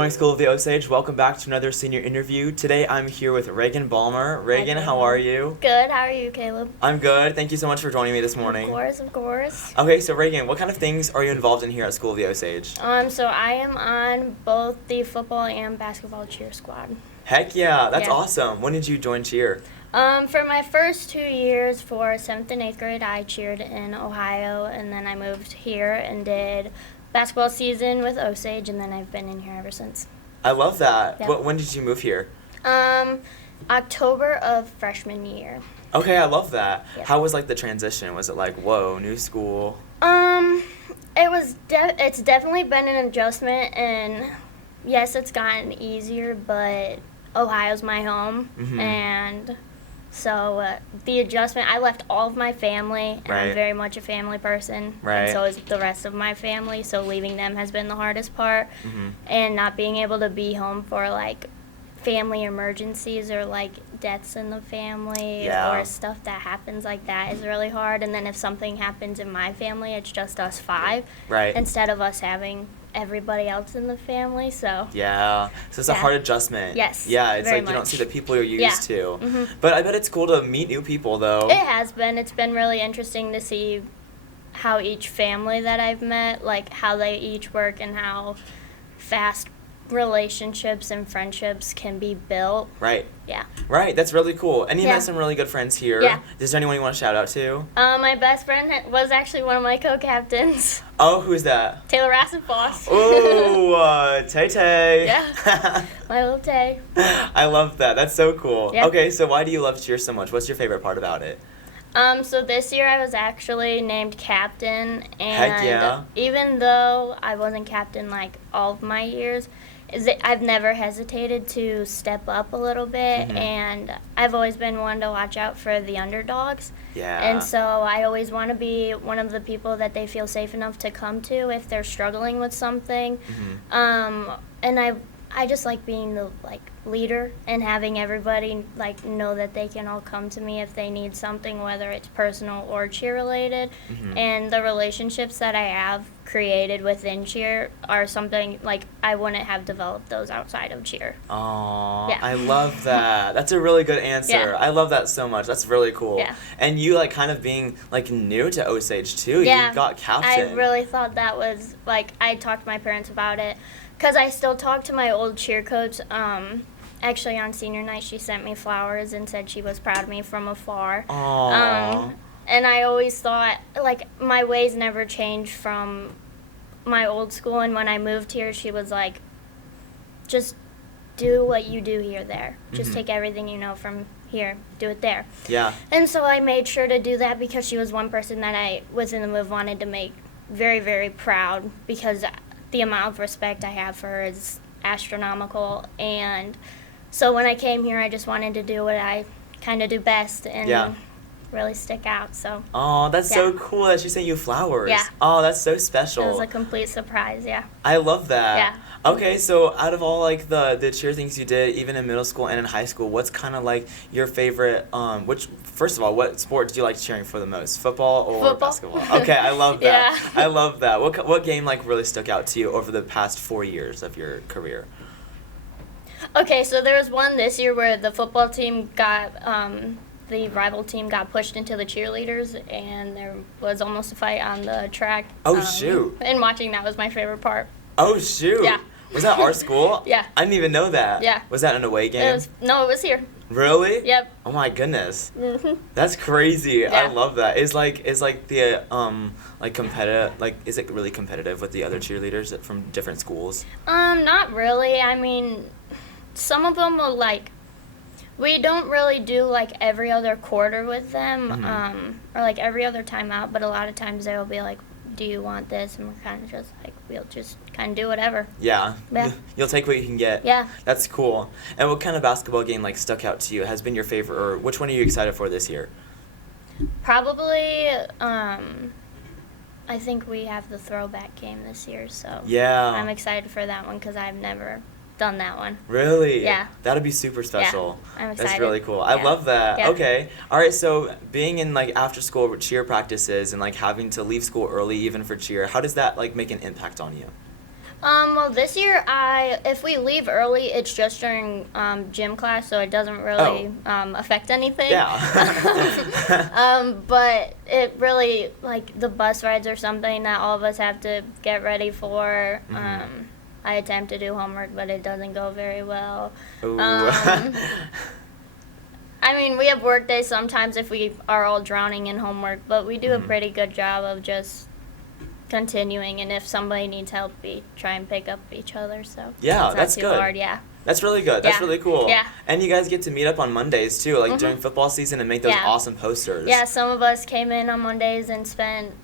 morning, School of the Osage. Welcome back to another senior interview. Today I'm here with Raigan Balmer. Raigan, how are you? Good. How are you, Caleb? I'm good. Thank you so much for joining me this morning. Of course. Okay, so Raigan, what kind of things are you involved in here at School of the Osage? So I am on both the football and basketball cheer squad. Heck yeah, that's Yeah. awesome. When did you join cheer? For my first 2 years, for 7th and 8th grade, I cheered in Ohio, and then I moved here and did basketball season with Osage, and then I've been in here ever since. I love that. Yeah. When did you move here? October of freshman year. Okay, I love that. Yeah. How was like the transition? Was it like, whoa, new school? It's definitely been an adjustment, and yes, it's gotten easier, but Ohio's my home, and so the adjustment, I left all of my family, and Right. I'm very much a family person, Right. and so is the rest of my family, so leaving them has been the hardest part, Mhm. and not being able to be home for, like, family emergencies or, like, deaths in the family Yeah. or stuff that happens like that is really hard, and then if something happens in my family, it's just us 5, Right. instead of us having everybody else in the family, so Yeah, so it's a Yeah. hard adjustment. Yes, Yeah, it's very like you don't much. see the people you're used to. Mhm. But I bet it's cool to meet new people, though. it has been. It's been really interesting to see how each family that I've met, like how they each work and how fast relationships and friendships can be built. Right. Yeah. Right, that's really cool. And you Yeah. met some really good friends here. Yeah. Is there anyone you want to shout out to? My best friend was actually one of my co-captains, Oh, who's that? Taylor Rassenfoss. Oh, Tay Tay. Yeah. My little Tay. I love that. That's so cool. Yeah. Okay, so why do you love cheer so much? What's your favorite part about it? So this year I was actually named captain, and Heck yeah. even though I wasn't captain like all of my years, I've never hesitated to step up a little bit, Mhm. and I've always been one to watch out for the underdogs. Yeah. And so I always want to be one of the people that they feel safe enough to come to if they're struggling with something. And I just like being the leader and having everybody know that they can all come to me if they need something, whether it's personal or cheer related. And the relationships that I have created within cheer are something I wouldn't have developed those outside of cheer. Aw, Yeah. I love that. That's a really good answer. Yeah. I love that so much. That's really cool. Yeah. And you kind of being new to Osage too. Yeah, You got captain. I really thought that was I talked to my parents about it because I still talk to my old cheer coach. Actually, on senior night, she sent me flowers and said she was proud of me from afar. Aww. And I always thought my ways never changed from my old school. And when I moved here, she was like, just do what you do here, there. Just take everything you know from here, do it there. Yeah. And so I made sure to do that because she was one person that I, within the move, wanted to make very, very proud because the amount of respect I have for her is astronomical. And so when I came here, I just wanted to do what I kind of do best and really stick out. So Oh, that's so cool that she sent you flowers. Yeah. Oh, that's so special. it was a complete surprise, yeah. I love that. Yeah. Okay, so out of all the cheer things you did, even in middle school and in high school, what's kind of your favorite? First of all, what sport did you like cheering for the most? Football or Football. basketball? Okay, I love that. Yeah. I love that. What game really stuck out to you over the past 4 years of your career? Okay, so there was one this year where the football team got, the rival team got pushed into the cheerleaders, and there was almost a fight on the track. Oh, shoot. And watching that was my favorite part. Oh, shoot. Yeah. Was that our school? Yeah. I didn't even know that. Yeah. Was that an away game? It was here. Really? Yep. Oh my goodness. Mhm. That's crazy. I Yeah. love that. Is the competitive, is it really competitive with the other cheerleaders from different schools? Not really. I mean, some of them will we don't really do every other quarter with them, or every other timeout, but a lot of times they will be like, do you want this? And we're kind of just we'll just kind of do whatever. Yeah. Yeah. You'll take what you can get. Yeah. That's cool. And what kind of basketball game stuck out to you? Has been your favorite, or which one are you excited for this year? Probably, I think we have the throwback game this year, so Yeah. I'm excited for that one because I've never done that one. Really? Yeah. That'd be super special. I'm That's excited. really cool. I Yeah. love that. Yeah. Okay. All right. So being in after school cheer practices and having to leave school early even for cheer, how does that make an impact on you? Well, this year, if we leave early, it's just during gym class, so it doesn't really affect anything. Yeah. But it really, like, the bus rides are something that all of us have to get ready for. I attempt to do homework, but it doesn't go very well. Ooh. I mean, we have work days sometimes if we are all drowning in homework, but we do a pretty good job of just continuing, and if somebody needs help, we try and pick up each other. So Yeah, it's that's not too good. hard. Yeah. That's really good. That's Yeah. really cool. Yeah. And you guys get to meet up on Mondays too, like during football season, and make those Yeah. awesome posters. Yeah, some of us came in on Mondays and spent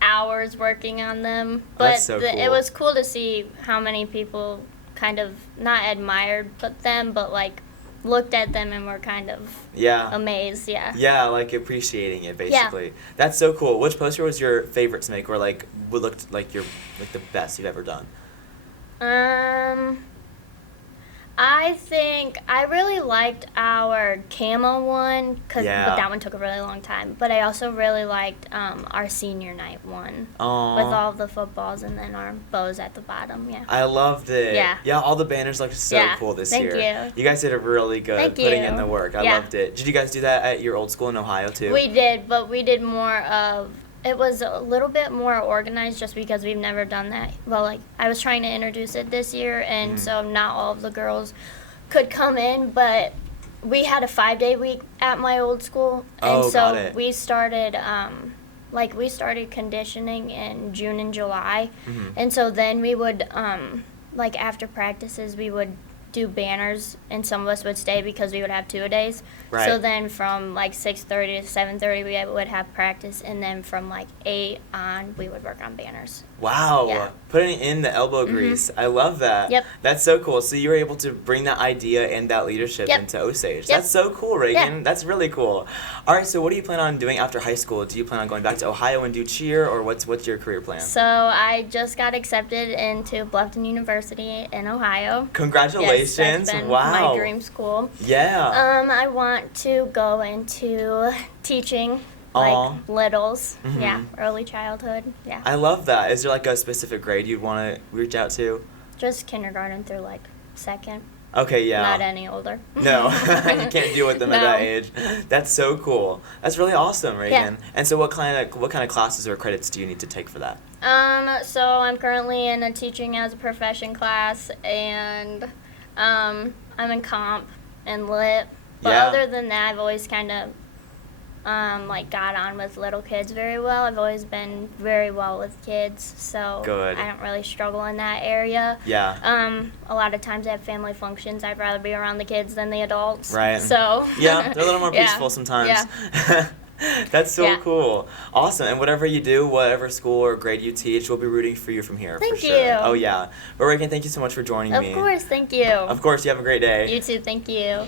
hours working on them. But That's so cool. it was cool to see how many people kind of not admired them, but like looked at them and were kind of Yeah. amazed. Yeah. Yeah, like appreciating it basically. That's so cool. Which poster was your favorite to make, or like what looked like the best you've ever done? I think I really liked our camo one, but Yeah. that one took a really long time. But I also really liked our senior night one Aw. with all the footballs and then our bows at the bottom. Yeah. I loved it. Yeah. Yeah, all the banners looked so Yeah, cool this thank year. you. You guys did a really good Thank putting you. in the work. I Yeah. loved it. Did you guys do that at your old school in Ohio too? We did, but we did more of. It was a little bit more organized just because we've never done that. Well, like I was trying to introduce it this year, and so not all of the girls could come in, but we had a 5-day week at my old school, and Oh, so got it. we started we started conditioning in June and July, and so then we would like after practices we would do banners, and some of us would stay because we would have 2-a-days. Right. So then from like 6:30 to 7:30 we would have practice, and then from like 8 on we would work on banners. Wow. Yeah. Putting in the elbow grease. I love that. Yep. That's so cool. So you were able to bring that idea and that leadership Yep. into Osage. Yep. That's so cool, Raigan. Yeah. That's really cool. All right, so what do you plan on doing after high school? Do you plan on going back to Ohio and do cheer, or what's your career plan? So I just got accepted into Bluffton University in Ohio. Congratulations. Yes, that's been Wow. my dream school. Yeah. I want to go into teaching, like Aw. littles. Yeah, early childhood. Yeah, I love that. Is there like a specific grade you'd want to reach out to? just kindergarten through like second. Okay, yeah. Not any older. No, you can't deal with them at No. that age. That's so cool. That's really awesome, Raigan. Yeah. And so, what kind of classes or credits do you need to take for that? So I'm currently in a teaching as a profession class, and I'm in comp and lit. But Yeah. other than that, I've always kind of like got on with little kids very well. I've always been very well with kids, so Good. I don't really struggle in that area. Yeah. A lot of times at family functions, I'd rather be around the kids than the adults. Right. So Yeah, they're a little more Yeah. peaceful sometimes. Yeah. That's so Yeah. cool. Awesome. And whatever you do, whatever school or grade you teach, we'll be rooting for you from here. Thank for sure. you. Oh, yeah. But Raigan, thank you so much for joining Of me. course, thank you. Of course, you have a great day. You too, thank you.